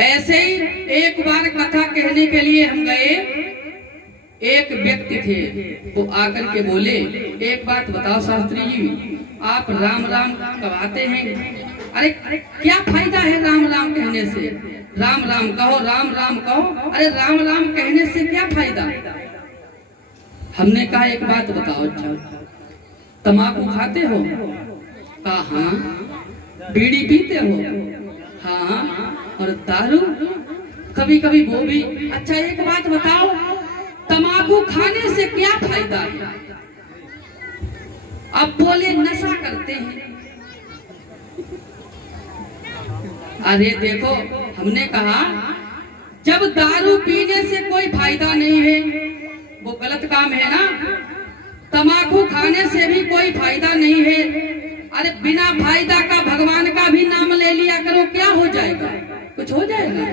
ऐसे ही एक बार कथा कहने के लिए हम गए, एक व्यक्ति थे, वो आकर के बोले, एक बात बताओ शास्त्री जी, आप राम राम कहते हैं, अरे क्या फायदा है राम राम कहने से? राम राम कहो, राम राम कहो, अरे राम राम कहने से क्या फायदा? हमने कहा एक बात बताओ, अच्छा तम्बाकू खाते हो? कहा हाँ। बीड़ी पीते हो? हाँ। और दारू? कभी कभी वो भी। अच्छा एक बात बताओ, तम्बाकू खाने से क्या फायदा है? अब बोले नशा करते हैं। अरे देखो, हमने कहा जब दारू पीने से कोई फायदा नहीं है, वो गलत काम है ना। तम्बाकू खाने से भी कोई फायदा नहीं है। अरे बिना फायदा का भगवान का भी नाम ले लिया करो, क्या हो जाएगा? कुछ हो जाएगा?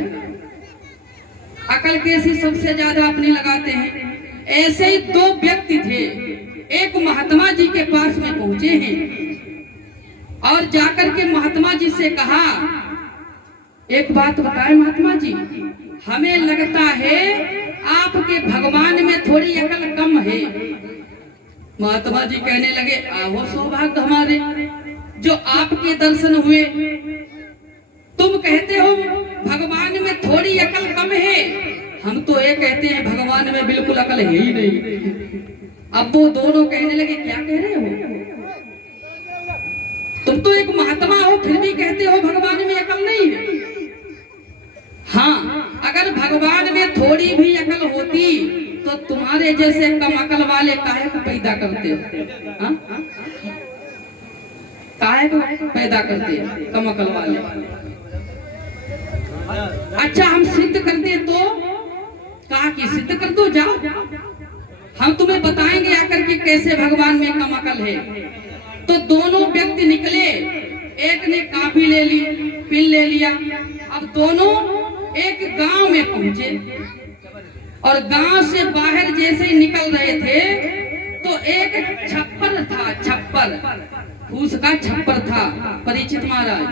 अकल कैसी सबसे ज्यादा अपनी लगाते हैं। ऐसे ही दो व्यक्ति थे, एक महात्मा जी के पास में पहुंचे हैं और जाकर के महात्मा जी से कहा, एक बात बताएं महात्मा जी, हमें लगता है आपके भगवान में थोड़ी अकल कम है। महात्मा जी कहने लगे, आहो सौभाग्य हमारे जो आपके दर्शन हुए। तुम कहते हो भगवान में थोड़ी अकल कम है, हम तो ये कहते हैं भगवान में बिल्कुल अकल है ही नहीं। अब वो दोनों कहने लगे, क्या कह रहे हो? तुम तो एक महात्मा हो, फिर भी कहते हो भगवान में अकल नहीं है। हाँ, अगर भगवान में थोड़ी भी अकल होती तो तुम्हारे जैसे कम अकल वाले काहे को पैदा करते हो? हाँ? काहे को पैदा करते हैं कम अकल वाले? अच्छा हम सिद्ध कर दे तो? कहा कि सिद्ध कर दो, जाओ, हम तुम्हें बताएंगे आकर के कैसे भगवान में कम अकल है। तो दोनों व्यक्ति निकले, एक ने काफी ले ली, पिल ले लिया। अब दोनों एक गांव में पहुंचे और गांव से बाहर जैसे ही निकल रहे थे तो एक छप्पर था, छप्पर फूस का छप्पर था। परिचित महाराज,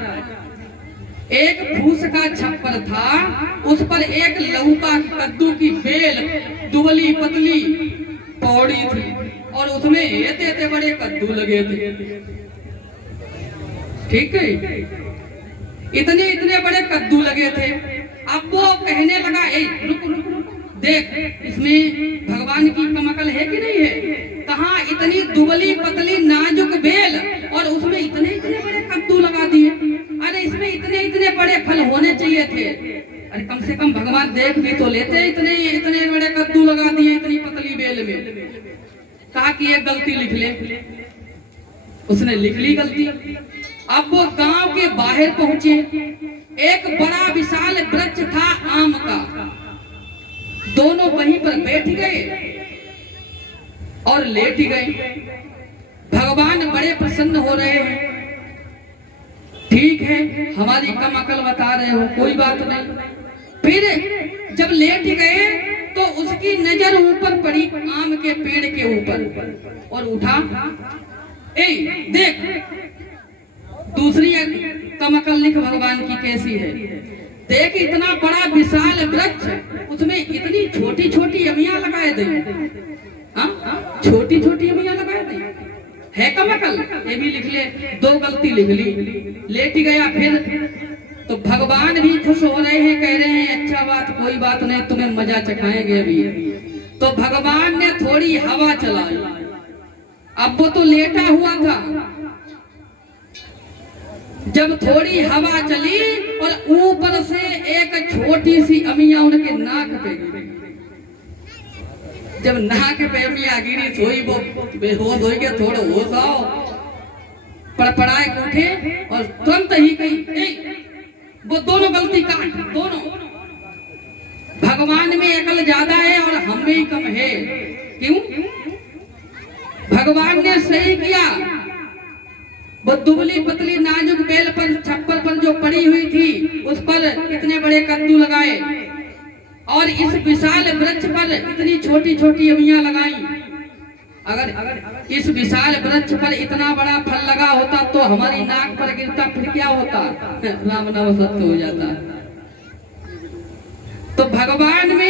एक फूस का छप्पर था, उस पर एक लौका कद्दू की बेल दुबली पतली पौड़ी थी और उसमें एते बड़े कद्दू लगे थे। ठीक है, इतने इतने बड़े कद्दू लगे थे। अब वो कहने लगा, ए रुक रुक रुक, देख इसमें भगवान की कम अकल है कि नहीं है? कहाँ इतनी दुबली पतली नाजुक बेल और उसमें इतने इतने बड़े कद्दू लगा दिए। अरे इसमें इतने इतने बड़े फल होने चाहिए थे। अरे कम से कम भगवान देख भी तो लेते, इतने इतने बड़े कद्दू लगा दिए इतनी पतली बेल में। कहा कि एक गलती लिख ले। उसने लिख ली गलती। अब वो गांव के बाहर पहुंचे, एक बड़ा विशाल वृक्ष था आम का। दोनों वहीं पर बैठ गए और लेट गए। भगवान बड़े प्रसन्न हो रहे हैं। ठीक है, हमारी कम अकल बता रहे हो, कोई बात नहीं। फिर जब लेट गए तो उसकी नजर ऊपर पड़ी, आम के पेड़ के ऊपर, और उठा, ए देख दूसरी कम अकल लिख भगवान की कैसी है। देख इतना बड़ा विशाल वृक्ष, उसमें इतनी छोटी छोटी अमियां लगाए दी। छोटी छोटी अमियां लगाए दी, है कम अकल? ये भी लिख ले। दो गलती लिख ली, लेट गया। फिर तो भगवान भी खुश हो रहे हैं, कह रहे हैं अच्छा बात, कोई बात नहीं, तुम्हें मजा चखाएंगे अभी। तो भगवान ने थोड़ी हवा चलाई। अब वो तो लेटा हुआ था, जब थोड़ी हवा चली और ऊपर से एक छोटी सी अमिया उनके नाक पे गिरी। जब नाक पे अमिया गिरी, सोई वो बेहोश हो गए, थोड़ा होश आओ, पड़पड़ाए उठे और तुरंत ही गई। वो दोनों गलती काट, दोनों। भगवान में अकल ज्यादा है और हम में ही कम है। क्यों? भगवान ने सही किया। वो दुबली पतली नाजुक बेल पर, छप्पर पर जो पड़ी हुई थी, उस पर इतने बड़े कद्दू लगाए और इस विशाल वृक्ष पर इतनी छोटी छोटी अमियां लगाई। अगर इस विशाल वृक्ष पर इतना बड़ा फल लगा होता तो हमारी नाक पर गिरता, फिर क्या होता? राम नाम सत्य हो जाता। तो भगवान में